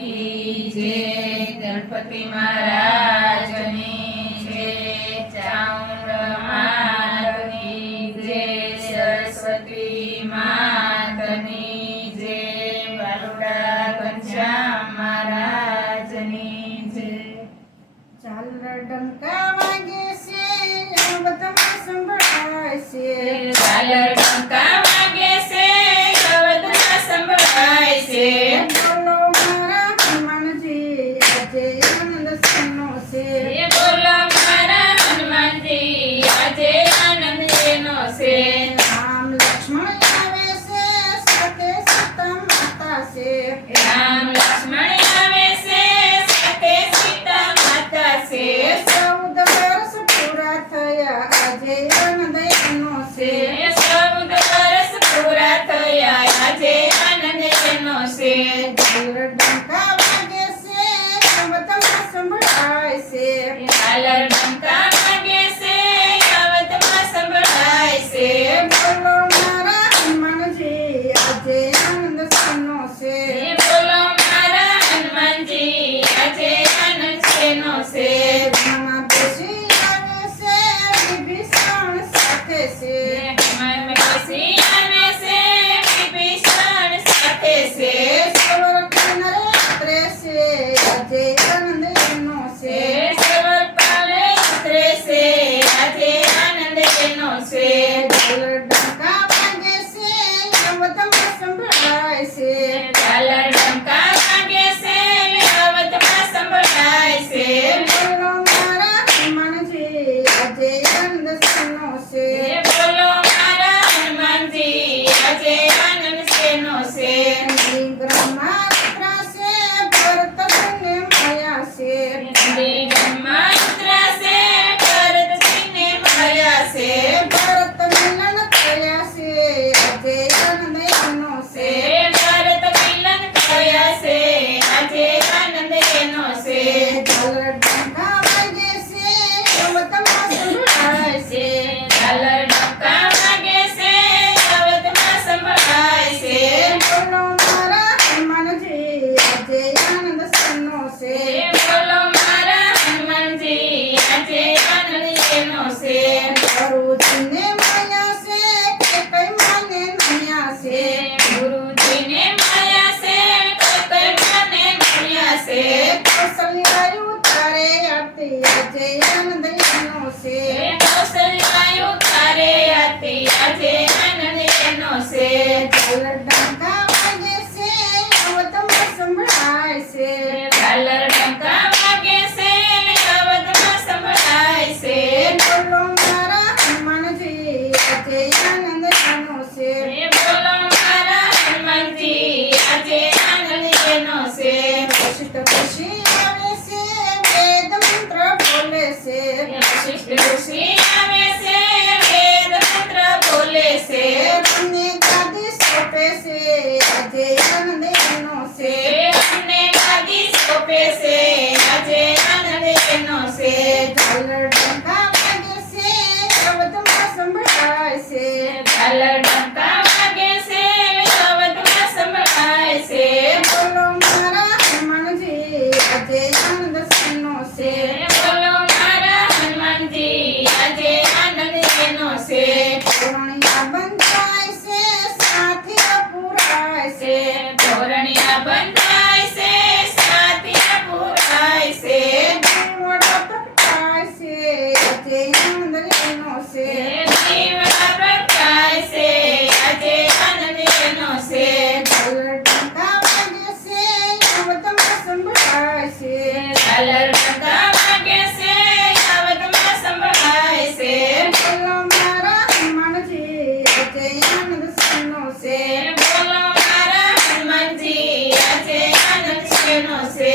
की जय। गणपति महाराज की जय। चामुंड मात की जय। सरस्वती मात की जय। बालुड़ा घनश्याम महाराज की जय। ચાલ ડંકા વાગે છે અવધમાં સંભળાય છે ચાલ ડંકા વાગે છે અવધમાં સંભળાય છે બોલો મારા હનુમાનજી આજે આનંદ સેનો છે એ બોલો મારા હનુમાનજી આજે આનંદ એનો છે રામ લક્ષ્મણ આવે છે સાથે સીતા માતા છે રામ લક્ષ્મણ આવે છે સાથે સીતા માતા છે 14 વર્ષ પૂરા થયા આજે આનંદ એનો છે 14 વર્ષ પૂરા થયા આજે આનંદ એનો છે ચાલ ડંકા વાગે છે અવધમાં સંભળાય છે ચાલ ડંકા વાગે છે અવધમાં સંભળાય છે બોલો મારા હનુમાનજી આજે આનંદ સેનો છે એ બોલો મારા હનુમાનજી આજે આનંદ શેનો છે ઘરમાં બેસી આવે છે વિભીષણ સાથે છે મન બેસી આવે છે વિભીષણ સાથે છે સવાર કિનારે ઉતરે છે આજે આનંદ એનો છે સવાર પાલે ઉતરે છે આજે આનંદ એનો છે ચાલ ડંકા વાગે છે અવધમાં સંભળાય છે ચાલ ડંકા વાગે છે અવધમાં સંભળાય છે બોલો મારા હનુમાનજી આજે આનંદ સેનો છે એ બોલો મારા હનુમાનજી આજે આનંદ શેનો છે બ્રહ્મા ત્રાસે ભરતને મળ્યા છે મંત્ર છે ભરતજીને મળ્યા છે ભરત મિલન થયા છે આજે આનંદ એનો છે ભરત મિલન થયા છે આજે આનંદ એનો છે ચાલ ડંકા વાગે છે અવધમાં સંભળાય છે ચાલ ડંકા વાગે છે અવધમાં સંભળાય છે બોલો મારા હનુમાનજી આજે આનંદ સેનો છે એ બોલો મારા હનુમાનજી આજે આનંદ એનો છે ગુરુજીને મળ્યા છે કે કઈ માને નમ્યા છે ગુરુજીને મળ્યા છે કોઈ મને મળ્યા છે કૌશલ્યાયુ તારે આરતી આજે આનંદ એનો છે કૌશલ્યાયુ તારે આરતી આજે આનંદ એનો છે ચાલ ડંકા વાગે છે અવધમાં સંભળાય છે ચાલ ડંકા વાગે છે અવધમાં સંભળાય છે બોલો મારા હનુમાનજી આજે આનંદ એનો છે એ બોલો મારા હનુમાનજી આજે આનંદ એનો છે વશિષ્ઠ ઋષિ આવે છે વેદ મંત્ર બોલે છે વશિષ્ઠ ઋષિ આવે છે વેદ મંત્ર બોલે છે તમને ગાદી સોંપે છે આજે આનંદ એનો છે તમને ગાદી સોંપે છે આજે આનંદ એનો છે ચાલ ડંકા વાગે છે અવધમાં સંભળાય છે ચાલ ડંકા વાગે છે અવધમાં સંભળાય છે બોલો મારા હનુમાનજી આજે આનંદ સેનો છે બોલો મારા હનુમાનજી આજે આનંદ એનો છે તોરણિયા બંધાય છે સાથિયા પુરાય છે તોરણિયા બંધાય છે સાથિયા પુરાય છે દીવડા પ્રગટાય છે આજે આનંદ એનો છે દીવડા પ્રગટાય છે આજે આનંદ એનો છે ચાલ ડંકા વાગે છે અવધમાં સંભળાય છે ચાલ ડંકા વાગે છે અવધમાં સંભળાય છે બોલો મારા હનુમાનજી આજે આનંદ સેનો છે બોલો મારા હનુમાનજી આજે આનંદ શેનો છે